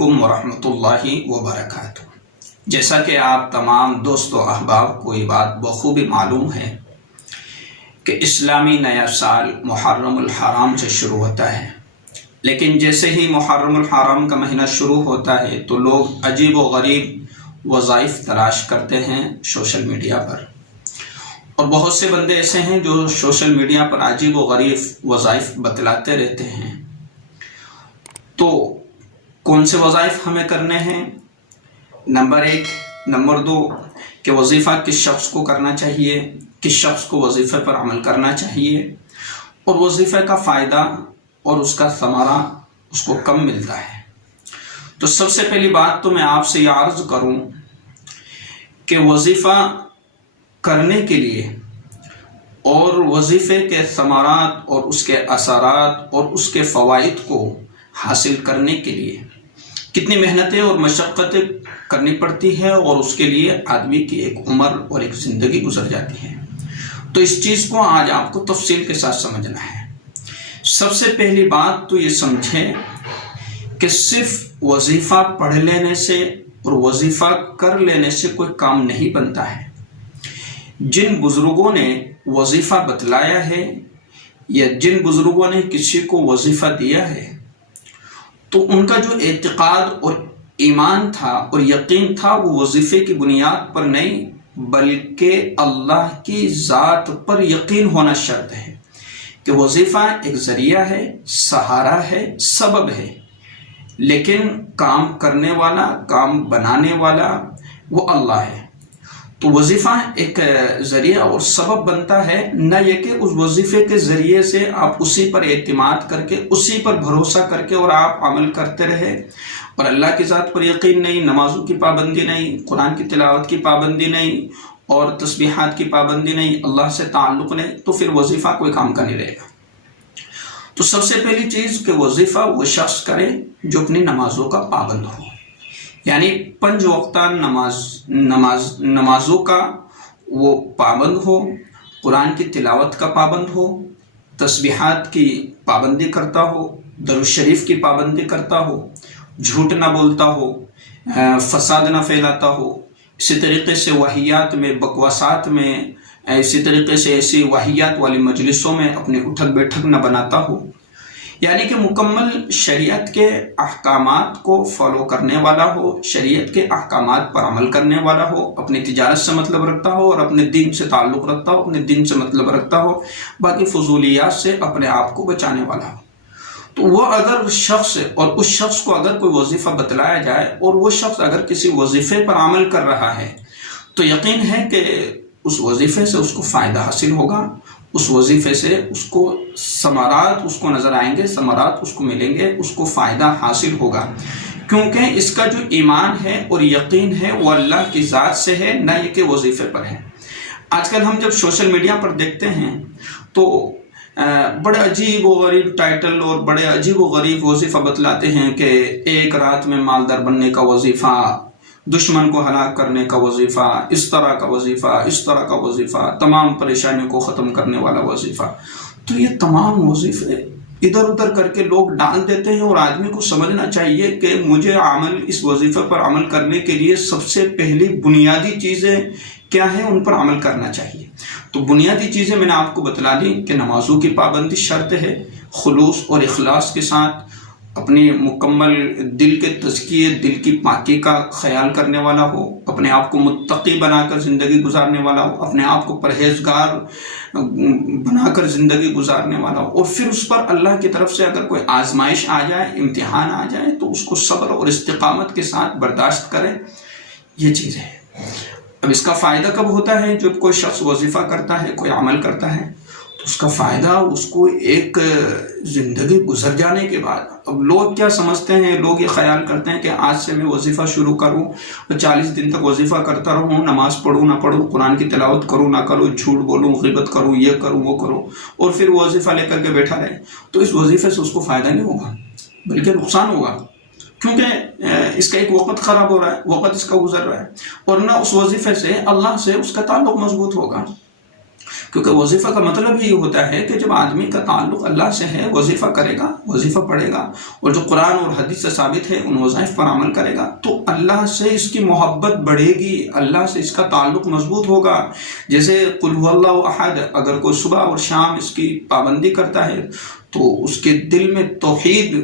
علیکم ورحمۃ وبرکاتہ۔ جیسا کہ آپ تمام دوست و احباب کو یہ بات بخوبی معلوم ہے کہ اسلامی نیا سال محرم الحرام سے شروع ہوتا ہے، لیکن جیسے ہی محرم الحرام کا مہینہ شروع ہوتا ہے تو لوگ عجیب و غریب وظائف تلاش کرتے ہیں سوشل میڈیا پر، اور بہت سے بندے ایسے ہیں جو سوشل میڈیا پر عجیب و غریب وظائف بتلاتے رہتے ہیں۔ تو کون سے وظائف ہمیں کرنے ہیں؟ نمبر 1، نمبر 2 کہ وظیفہ کس شخص کو کرنا چاہیے، کس شخص کو وظیفے پر عمل کرنا چاہیے، اور وظیفے کا فائدہ اور اس کا ثمرہ اس کو کم ملتا ہے۔ تو سب سے پہلی بات تو میں آپ سے یہ عرض کروں کہ وظیفہ کرنے کے لیے اور وظیفے کے ثمرات اور اس کے اثرات اور اس کے فوائد کو حاصل کرنے کے لیے کتنی محنتیں اور مشقتیں کرنی پڑتی ہے، اور اس کے لیے آدمی کی ایک عمر اور ایک زندگی گزر جاتی ہے۔ تو اس چیز کو آج آپ کو تفصیل کے ساتھ سمجھنا ہے۔ سب سے پہلی بات تو یہ سمجھیں کہ صرف وظیفہ پڑھ لینے سے اور وظیفہ کر لینے سے کوئی کام نہیں بنتا ہے۔ جن بزرگوں نے وظیفہ بتلایا ہے یا جن بزرگوں نے کسی کو وظیفہ دیا ہے، تو ان کا جو اعتقاد اور ایمان تھا اور یقین تھا وہ وظیفے کی بنیاد پر نہیں بلکہ اللہ کی ذات پر یقین ہونا شرط ہے کہ وظیفہ ایک ذریعہ ہے، سہارا ہے، سبب ہے، لیکن کام کرنے والا، کام بنانے والا وہ اللہ ہے۔ تو وظیفہ ایک ذریعہ اور سبب بنتا ہے، نہ یہ کہ اس وظیفے کے ذریعے سے آپ اسی پر اعتماد کر کے، اسی پر بھروسہ کر کے اور آپ عمل کرتے رہے اور اللہ کی ذات پر یقین نہیں، نمازوں کی پابندی نہیں، قرآن کی تلاوت کی پابندی نہیں اور تسبیحات کی پابندی نہیں، اللہ سے تعلق نہیں، تو پھر وظیفہ کوئی کام کا نہیں رہے گا۔ تو سب سے پہلی چیز کہ وظیفہ وہ شخص کرے جو اپنی نمازوں کا پابند ہو، یعنی 5 وقتہ نمازوں کا وہ پابند ہو، قرآن کی تلاوت کا پابند ہو، تسبیحات کی پابندی کرتا ہو، درود شریف کی پابندی کرتا ہو، جھوٹ نہ بولتا ہو، فساد نہ پھیلاتا ہو، اسی طریقے سے واہیات میں، بکواسات میں، اسی طریقے سے ایسی واہیات والی مجلسوں میں اپنے اٹھک بیٹھک نہ بناتا ہو، یعنی کہ مکمل شریعت کے احکامات کو فالو کرنے والا ہو، شریعت کے احکامات پر عمل کرنے والا ہو، اپنی تجارت سے مطلب رکھتا ہو اور اپنے دین سے تعلق رکھتا ہو، اپنے دین سے مطلب رکھتا ہو، باقی فضولیات سے اپنے آپ کو بچانے والا ہو۔ تو وہ اگر شخص اور اس شخص کو اگر کوئی وظیفہ بتلایا جائے اور وہ شخص اگر کسی وظیفے پر عمل کر رہا ہے تو یقین ہے کہ اس وظیفے سے اس کو فائدہ حاصل ہوگا، اس وظیفے سے اس کو ثمرات اس کو نظر آئیں گے، ثمرات اس کو ملیں گے، اس کو فائدہ حاصل ہوگا، کیونکہ اس کا جو ایمان ہے اور یقین ہے وہ اللہ کی ذات سے ہے، نہ یہ کہ وظیفے پر ہے۔ آج کل ہم جب سوشل میڈیا پر دیکھتے ہیں تو بڑے عجیب و غریب ٹائٹل اور بڑے عجیب و غریب وظیفہ بتلاتے ہیں کہ ایک رات میں مالدار بننے کا وظیفہ، دشمن کو ہلاک کرنے کا وظیفہ، اس طرح کا وظیفہ، اس طرح کا وظیفہ، تمام پریشانیوں کو ختم کرنے والا وظیفہ۔ تو یہ تمام وظیفے ادھر ادھر کر کے لوگ ڈال دیتے ہیں، اور آدمی کو سمجھنا چاہیے کہ مجھے اس وظیفے پر عمل کرنے کے لیے سب سے پہلی بنیادی چیزیں کیا ہیں، ان پر عمل کرنا چاہیے۔ تو بنیادی چیزیں میں نے آپ کو بتلا دی کہ نمازوں کی پابندی شرط ہے، خلوص اور اخلاص کے ساتھ اپنی مکمل دل کے تزکیے، دل کی پاکی کا خیال کرنے والا ہو، اپنے آپ کو متقی بنا کر زندگی گزارنے والا ہو، اپنے آپ کو پرہیزگار بنا کر زندگی گزارنے والا ہو، اور پھر اس پر اللہ کی طرف سے اگر کوئی آزمائش آ جائے، امتحان آ جائے تو اس کو صبر اور استقامت کے ساتھ برداشت کرے۔ یہ چیز ہے۔ اب اس کا فائدہ کب ہوتا ہے؟ جب کوئی شخص وظیفہ کرتا ہے، کوئی عمل کرتا ہے، تو اس کا فائدہ اس کو ایک زندگی گزر جانے کے بعد۔ اب لوگ کیا سمجھتے ہیں، لوگ یہ خیال کرتے ہیں کہ آج سے میں وظیفہ شروع کروں اور 40 دن تک وظیفہ کرتا رہوں، نماز پڑھوں نہ پڑھوں، قرآن کی تلاوت کروں نہ کروں، جھوٹ بولوں، غیبت کروں، یہ کروں وہ کروں، اور پھر وظیفہ لے کر کے بیٹھا رہے، تو اس وظیفے سے اس کو فائدہ نہیں ہوگا بلکہ نقصان ہوگا، کیونکہ اس کا ایک وقت خراب ہو رہا ہے، وقت اس کا گزر رہا ہے، اور نہ اس وظیفے سے اللہ سے اس کا تعلق مضبوط ہوگا۔ کیونکہ وظیفہ کا مطلب ہی ہوتا ہے کہ جب آدمی کا تعلق اللہ سے ہے، وظیفہ کرے گا، وظیفہ پڑھے گا اور جو قرآن اور حدیث سے ثابت ہے ان وظائف پر عمل کرے گا تو اللہ سے اس کی محبت بڑھے گی، اللہ سے اس کا تعلق مضبوط ہوگا۔ جیسے قل هو اللہ احد، اگر کوئی صبح اور شام اس کی پابندی کرتا ہے تو اس کے دل میں توحید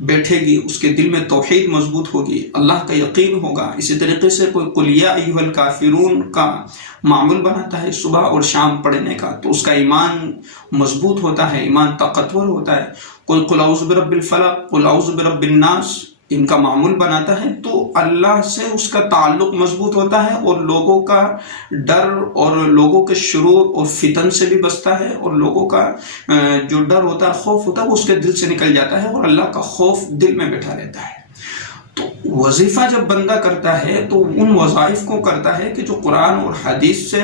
بیٹھے گی، اس کے دل میں توحید مضبوط ہوگی، اللہ کا یقین ہوگا۔ اسی طریقے سے کوئی قل یا ایھا الکافرون کا معمول بناتا ہے صبح اور شام پڑھنے کا تو اس کا ایمان مضبوط ہوتا ہے، ایمان طاقتور ہوتا ہے۔ کوئی قل اعوذ برب الفلق، قل اعوذ برب الناس ان کا معمول بناتا ہے تو اللہ سے اس کا تعلق مضبوط ہوتا ہے اور لوگوں کا ڈر اور لوگوں کے شرور اور فتن سے بھی بچتا ہے، اور لوگوں کا جو ڈر ہوتا ہے، خوف ہوتا ہے، وہ اس کے دل سے نکل جاتا ہے اور اللہ کا خوف دل میں بیٹھا رہتا ہے۔ تو وظیفہ جب بندہ کرتا ہے تو ان وظائف کو کرتا ہے کہ جو قرآن اور حدیث سے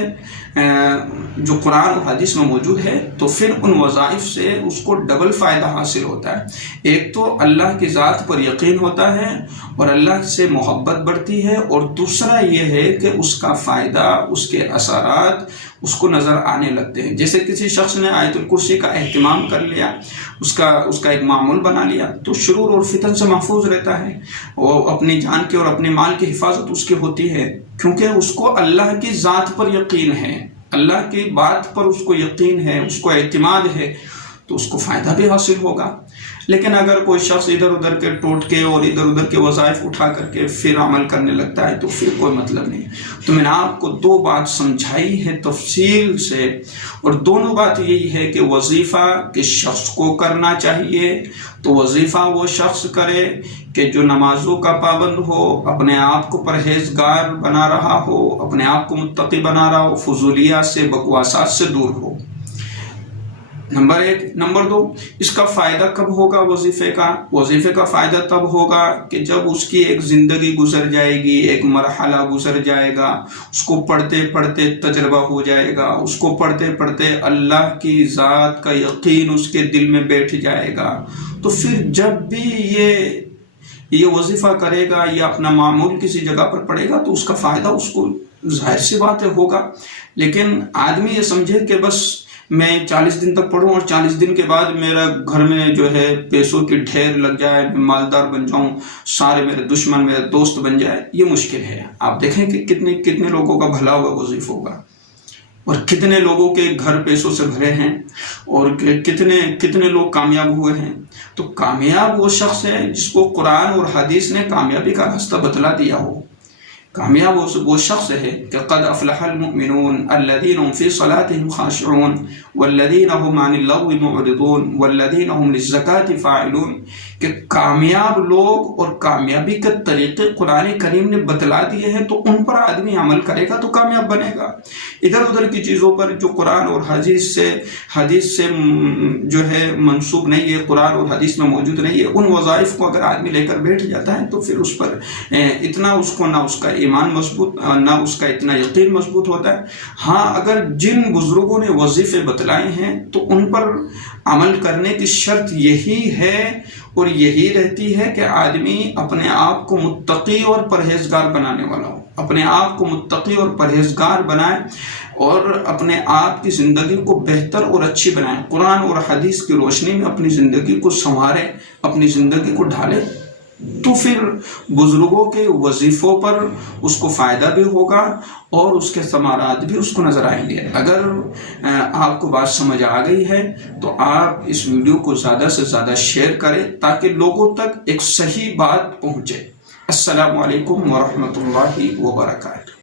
جو قرآن اور حدیث میں موجود ہے، تو پھر ان وظائف سے اس کو ڈبل فائدہ حاصل ہوتا ہے۔ ایک تو اللہ کی ذات پر یقین ہوتا ہے اور اللہ سے محبت بڑھتی ہے، اور دوسرا یہ ہے کہ اس کا فائدہ، اس کے اثرات اس کو نظر آنے لگتے ہیں۔ جیسے کسی شخص نے آیت الکرسی کا اہتمام کر لیا، اس کا ایک معمول بنا لیا تو شرور اور فتن سے محفوظ رہتا ہے، وہ اپنی جان کی اور اپنے مال کی حفاظت اس کی ہوتی ہے، کیونکہ اس کو اللہ کی ذات پر یقین ہے، اللہ کی بات پر اس کو یقین ہے، اس کو اعتماد ہے، تو اس کو فائدہ بھی حاصل ہوگا۔ لیکن اگر کوئی شخص ادھر ادھر کے ٹوٹکے اور ادھر ادھر کے وظائف اٹھا کر کے پھر عمل کرنے لگتا ہے تو پھر کوئی مطلب نہیں۔ تو میں نے آپ کو دو بات سمجھائی ہے تفصیل سے، اور دونوں بات یہی ہے کہ وظیفہ کس شخص کو کرنا چاہیے، تو وظیفہ وہ شخص کرے کہ جو نمازوں کا پابند ہو، اپنے آپ کو پرہیزگار بنا رہا ہو، اپنے آپ کو متقی بنا رہا ہو، فضولیات سے بکواسات سے دور ہو، نمبر ایک۔ نمبر دو، اس کا فائدہ کب ہوگا وظیفے کا؟ وظیفے کا فائدہ تب ہوگا کہ جب اس کی ایک زندگی گزر جائے گی، ایک مرحلہ گزر جائے گا، اس کو پڑھتے پڑھتے تجربہ ہو جائے گا، اس کو پڑھتے پڑھتے اللہ کی ذات کا یقین اس کے دل میں بیٹھ جائے گا، تو پھر جب بھی یہ وظیفہ کرے گا یا اپنا معمول کسی جگہ پر پڑھے گا تو اس کا فائدہ اس کو ظاہر سی بات ہے ہوگا۔ لیکن آدمی یہ سمجھے کہ بس میں 40 دن تک پڑھوں اور 40 دن کے بعد میرا گھر میں جو ہے پیسوں کی ڈھیر لگ جائے، میں مالدار بن جاؤں، سارے میرے دشمن میرے دوست بن جائے، یہ مشکل ہے۔ آپ دیکھیں کہ کتنے لوگوں کا بھلا ہوا وظیفہ ہوگا، اور کتنے لوگوں کے گھر پیسوں سے بھرے ہیں، اور کتنے لوگ کامیاب ہوئے ہیں۔ تو کامیاب وہ شخص ہے جس کو قرآن اور حدیث نے کامیابی کا راستہ بتلا دیا ہو۔ کامیاب وہ شخص ہے کہ قد افلح المؤمنون الذين هم في صلاتهم خاشعون والذين هم عن اللغو معرضون والذين هم للزكاة فاعلون، کہ کامیاب لوگ اور کامیابی کے طریقے قرآن کریم نے بتلا دیے ہیں، تو ان پر آدمی عمل کرے گا تو کامیاب بنے گا۔ ادھر ادھر کی چیزوں پر جو قرآن اور حدیث سے جو ہے منسوب نہیں ہے، قرآن اور حدیث میں موجود نہیں ہے، ان وظائف کو اگر آدمی لے کر بیٹھ جاتا ہے تو پھر اس پر اتنا اس کو نہ اس کا ایمان مضبوط، نہ اس کا اتنا یقین مضبوط ہوتا ہے۔ ہاں، اگر جن بزرگوں نے وظیفے بتلائے ہیں تو ان پر عمل کرنے کی شرط یہی ہے اور یہی رہتی ہے کہ آدمی اپنے آپ کو متقی اور پرہیزگار بنانے والا ہو، اپنے آپ کو متقی اور پرہیزگار بنائے اور اپنے آپ کی زندگی کو بہتر اور اچھی بنائے، قرآن اور حدیث کی روشنی میں اپنی زندگی کو سنوارے، اپنی زندگی کو ڈھالے، تو پھر بزرگوں کے وظیفوں پر اس کو فائدہ بھی ہوگا اور اس کے ثمرات بھی اس کو نظر آئیں گے۔ اگر آپ کو بات سمجھ آ گئی ہے تو آپ اس ویڈیو کو زیادہ سے زیادہ شیئر کریں تاکہ لوگوں تک ایک صحیح بات پہنچے۔ السلام علیکم ورحمۃ اللہ وبرکاتہ۔